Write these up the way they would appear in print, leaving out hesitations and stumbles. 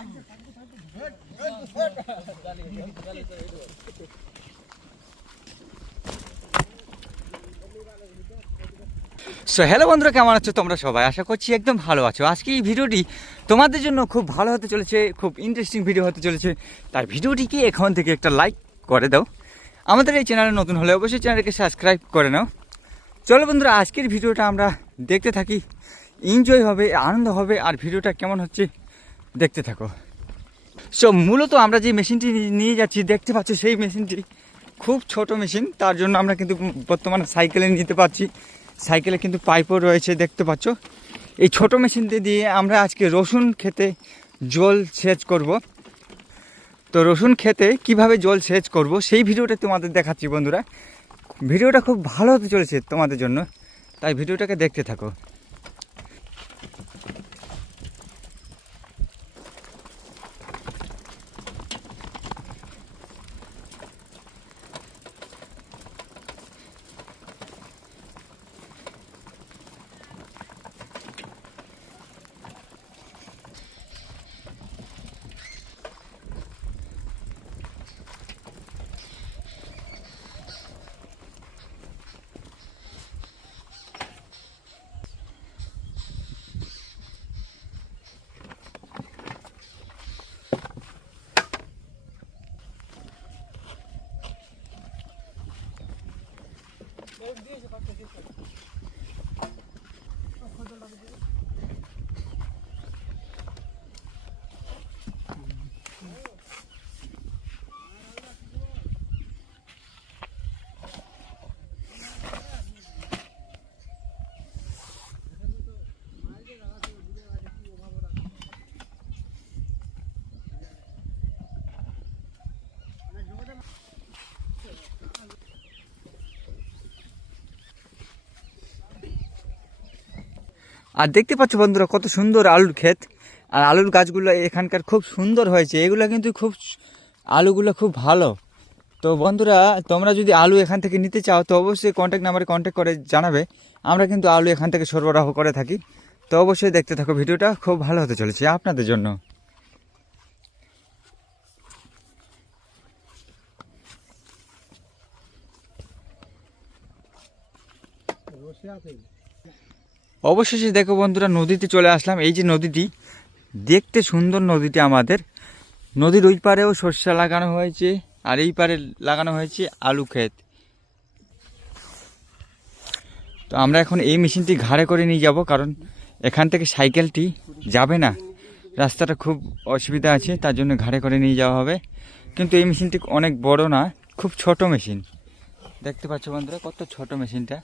So hello বন্ধুরা, কেমন আছো তোমরা সবাই? আশা করছি একদম ভালো আছো। আজকে এই ভিডিওটি তোমাদের জন্য খুব ভালো হতে চলেছে, খুব ইন্টারেস্টিং ভিডিও হতে চলেছে। তার ভিডিওটিকে এখন থেকে একটা লাইক করে দাও। আমাদের এই চ্যানেলে নতুন হলে অবশ্যই চ্যানেলকে সাবস্ক্রাইব করে নাও। চলো বন্ধুরা, আজকের ভিডিওটা আমরা দেখতে থাকি। এনজয় হবে, আনন্দ হবে, আর ভিডিওটা কেমন হচ্ছে দেখতে থাকো। সো মূলত আমরা যে মেশিনটি নিয়ে যাচ্ছি দেখতে পাচ্ছি, সেই মেশিনটি খুব ছোট মেশিন। তার জন্য আমরা কিন্তু বর্তমানে সাইকেলে নিতে পারছি। সাইকেলে কিন্তু পাইপও রয়েছে দেখতে পাচ্ছ। এই ছোট মেশিনটি দিয়ে আমরা আজকে রসুন খেতে জল সেচ করব। তো রসুন খেতে কিভাবে জল সেচ করব সেই ভিডিওটা তোমাদের দেখাচ্ছি বন্ধুরা। ভিডিওটা খুব ভালো হতে চলেছে তোমাদের জন্য, তাই ভিডিওটাকে দেখতে থাকো। আর দেখতে পাচ্ছ বন্ধুরা, কত সুন্দর আলুর ক্ষেত। আর আলুর গাছগুলো এখানকার খুব সুন্দর হয়েছে। এগুলো কিন্তু খুব আলুগুলো খুব ভালো। তো বন্ধুরা, তোমরা যদি আলু এখান থেকে নিতে চাও তো অবশ্যই কন্ট্যাক্ট নাম্বারে কন্ট্যাক্ট করে জানাবে। আমরা কিন্তু আলু এখান থেকে সরবরাহ করে থাকি। তো অবশ্যই দেখতে থাকো, ভিডিওটা খুব ভালো হতে চলেছে আপনাদের জন্য। অবশেষে দেখো বন্ধুরা, নদীতে চলে আসলাম। এই যে নদীটি, দেখতে সুন্দর নদীটি আমাদের। নদীর ওই পারেও সর্ষে লাগানো হয়েছে, আর এই পারে লাগানো হয়েছে আলু ক্ষেত। তো আমরা এখন এই মেশিনটি ঘাড়ে করে নিয়ে যাব, কারণ এখান থেকে সাইকেলটি যাবে না, রাস্তাটা খুব অসুবিধা আছে, তার জন্য ঘাড়ে করে নিয়ে যাওয়া হবে। কিন্তু এই মেশিনটি অনেক বড় না, খুব ছোট মেশিন। দেখতে পাচ্ছ বন্ধুরা, কত ছোট মেশিনটা।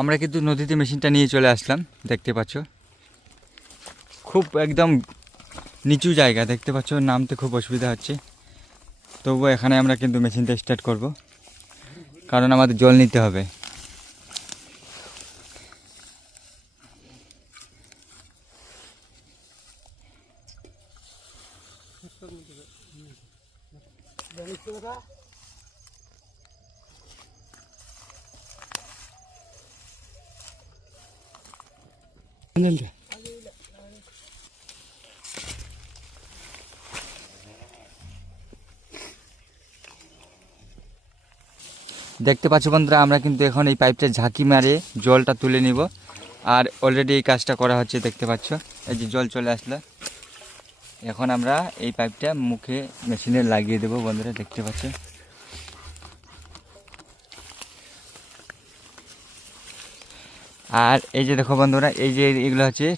আমরা কিন্তু নদীতে মেশিনটা নিয়ে চলে আসলাম। দেখতে পাচ্ছ খুব একদম নিচু জায়গা, দেখতে পাচ্ছ নামতে খুব অসুবিধা হচ্ছে। তবুও এখানে আমরা কিন্তু মেশিনটা স্টার্ট করব, কারণ আমাদের জল নিতে হবে। দেখতে পাচ্ছ বন্ধুরা, আমরা কিন্তু এখন এই পাইপটা ঝাঁকি মারে জলটা তুলে নিব। আর অলরেডি এই কাজটা করা হচ্ছে, দেখতে পাচ্ছ। এই যে জল চলে আসলো। এখন আমরা এই পাইপটা মুখে মেশিনে লাগিয়ে দেব বন্ধুরা, দেখতে পাচ্ছ। আর এই যে দেখো বন্ধুরা, এই যে এগুলো হচ্ছে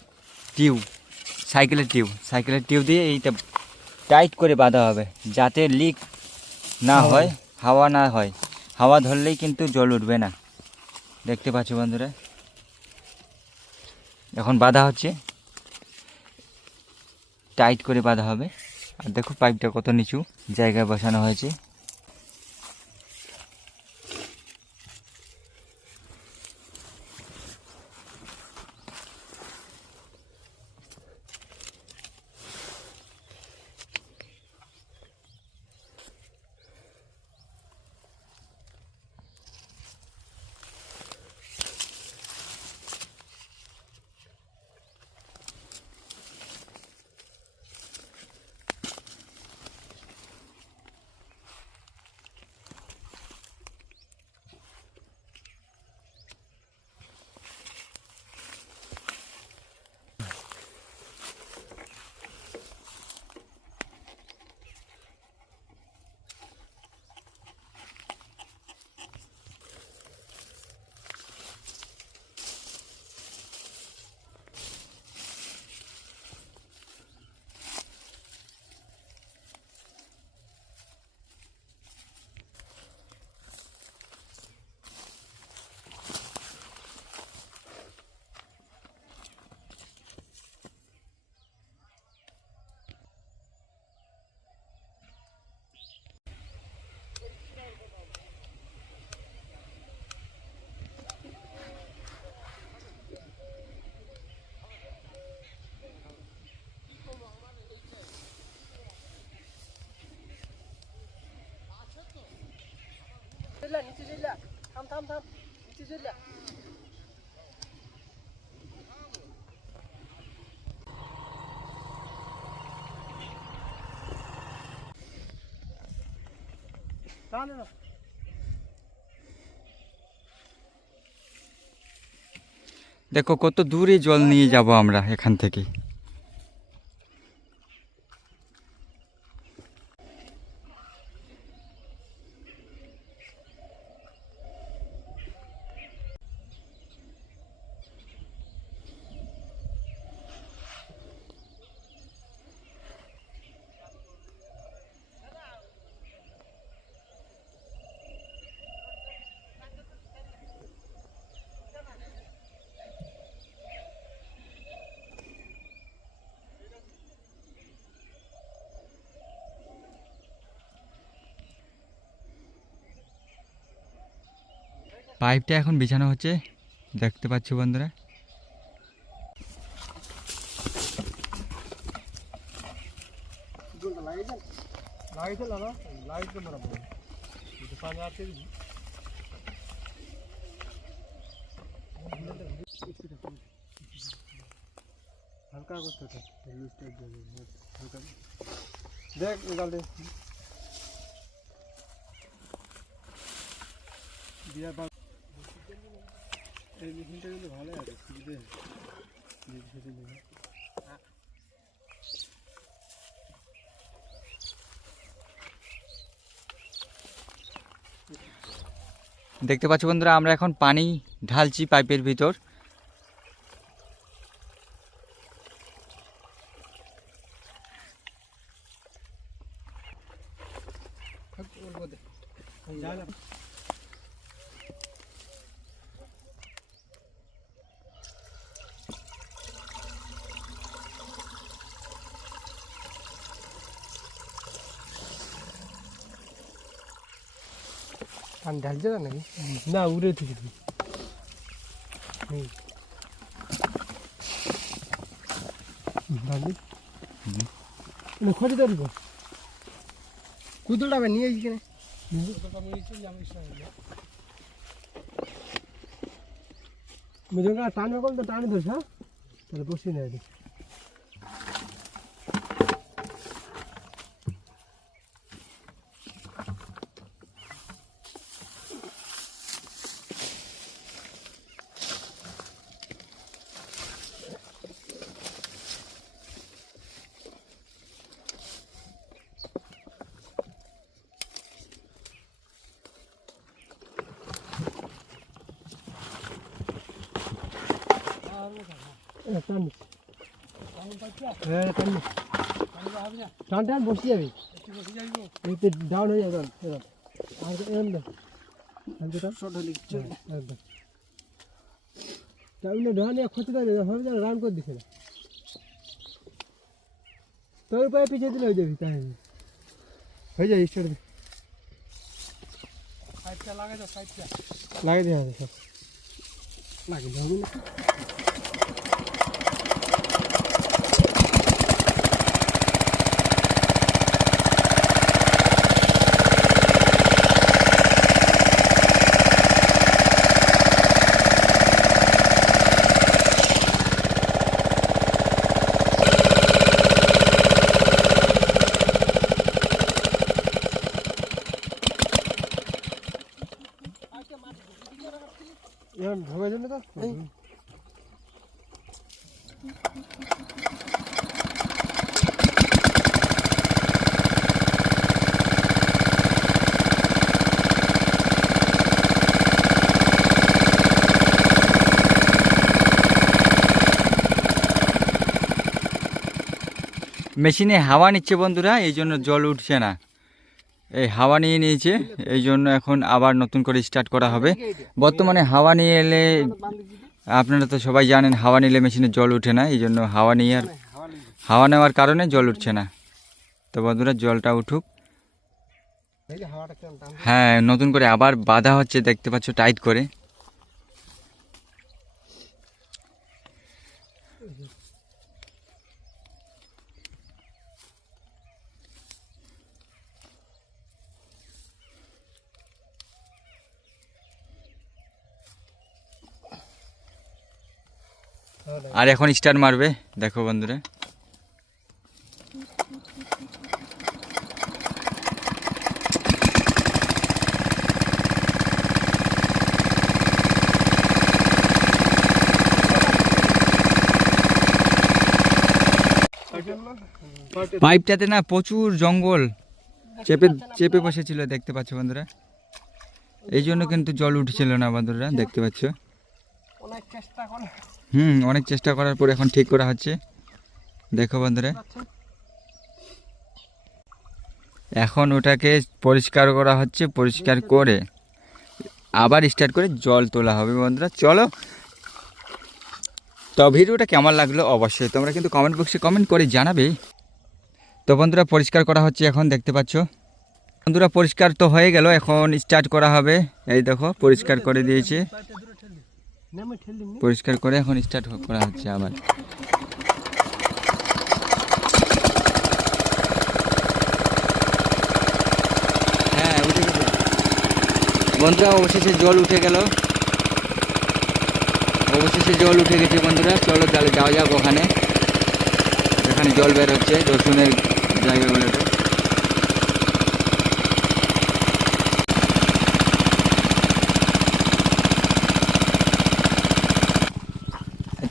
টিউব, সাইকেলের টিউব দিয়ে এইটা টাইট করে বাঁধা হবে, যাতে লিক না হয়, হাওয়া না হয়, হাওয়া ধরলেই কিন্তু জল উঠবে না। দেখতে পাচ্ছ বন্ধুরা, এখন বাঁধা হচ্ছে, টাইট করে বাঁধা হবে। আর দেখো পাইপটা কত নিচু জায়গায় বসানো হয়েছে। দেখো কত দূরে জল নিয়ে যাব আমরা এখান থেকে। পাইপটা এখন বিছানো হচ্ছে, দেখতে পাচ্ছ বন্ধুরা। হালকা করতে দেখ এগালে দিয়া বা এই মেশিনটা কিন্তু ভালো আছে সুবিধে দেখতে পাচ্ছ বন্ধুরা, আমরা এখন পানি ঢালছি পাইপের ভিতর। পানি ঢালছে না নাকি? না উড়ে থেকে খোঁজে ধরব কুদুলটা নিয়ে এখানে টানবে কল তো টানে ধরছ, তাহলে বসে নেয়। টান টান বসে যাবি, ডাউন হয়ে যাবে। আর এম দে যেটা শর্ট হলে একদম টাইমে ঢানি ক্ষতি করে হবে যেন রান করে দিছে না তোর পায়ে পিছিয়ে দিলে হয়ে যাবি তাই হয়ে যায় স্টার্ট দে সাইডটা লাগাই দাও সাইডটা লাগাই দিয়ে আছে সব লাগিয়ে দাও না यार ढोगा जने तो মেশিনে হাওয়া নিচ্ছে বন্ধুরা, এই জন্য জল উঠছে না। এই হাওয়া নিয়ে নিয়েছে, এই জন্য এখন আবার নতুন করে স্টার্ট করা হবে। বর্তমানে হাওয়া নিয়ে এলে আপনারা তো সবাই জানেন হাওয়া নিলে মেশিনে জল উঠে না, এই জন্য হাওয়া নিয়ে আর হাওয়া নেওয়ার কারণে জল উঠছে না। তো বন্ধুরা জলটা উঠুক। হ্যাঁ, নতুন করে আবার বাঁধা হচ্ছে, দেখতে পাচ্ছ টাইট করে। আর এখন স্টার্ট মারবে, দেখো বন্ধুরা। পাইপটাতে না প্রচুর জঙ্গল চেপে চেপে বসেছিল, দেখতে পাচ্ছ বন্ধুরা। এই জন্য কিন্তু জল উঠছিল না বন্ধুরা, দেখতে পাচ্ছ। অনেক চেষ্টা করার পর এখন ঠিক করা হচ্ছে, দেখো বন্ধুরা। এখন ওটাকে পরিষ্কার করা হচ্ছে, পরিষ্কার করে আবার স্টার্ট করে জল তোলা হবে বন্ধুরা। চলো, তো ভিডিওটা কেমন লাগলো অবশ্যই তোমরা কিন্তু কমেন্ট বক্সে কমেন্ট করে জানাবে। তো বন্ধুরা পরিষ্কার করা হচ্ছে এখন, দেখতে পাচ্ছ বন্ধুরা। পরিষ্কার তো হয়ে গেল, এখন স্টার্ট করা হবে। এই দেখো পরিষ্কার করে দিয়েছে, পরিষ্কার করে এখন স্টার্ট করা হচ্ছে আবার। হ্যাঁ, উঠে গেল বন্ধুরা, অবশেষে জল উঠে গেল, অবশেষে জল উঠে গেছে বন্ধুরা। চলো তাহলে যাওয়া যাক ওখানে, যেখানে জল বের হচ্ছে রসুনের জায়গাগুলোতে।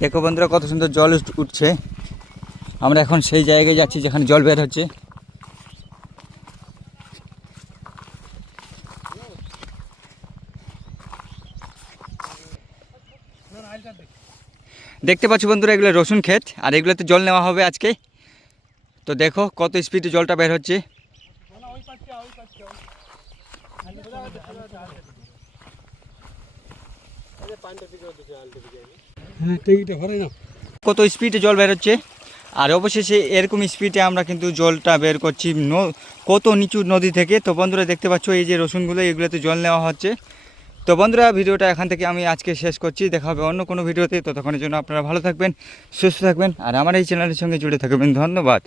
দেখো বন্ধুরা কত সুন্দর জল উঠছে। আমরা এখন সেই জায়গায় যাচ্ছি যেখানে জল বের হচ্ছে। দেখতে পাচ্ছ বন্ধুরা, এগুলো রসুন ক্ষেত, আর এগুলোতে জল নেওয়া হবে আজকে। তো দেখো কত স্পিডে জলটা বের হচ্ছে। কত স্পিডে জল বের হচ্ছে, আর অবশেষে এরকম স্পিডে আমরা কিন্তু জলটা বের করছি কত নিচু নদী থেকে। তো বন্ধুরা দেখতে পাচ্ছ এই যে রসুনগুলো, এগুলোতে জল নেওয়া হচ্ছে। তো বন্ধুরা ভিডিওটা এখান থেকে আমি আজকে শেষ করছি, দেখা হবে অন্য কোনো ভিডিওতে। ততক্ষণের জন্য আপনারা ভালো থাকবেন, সুস্থ থাকবেন, আর আমার এই চ্যানেলের সঙ্গে জুড়ে থাকবেন। ধন্যবাদ।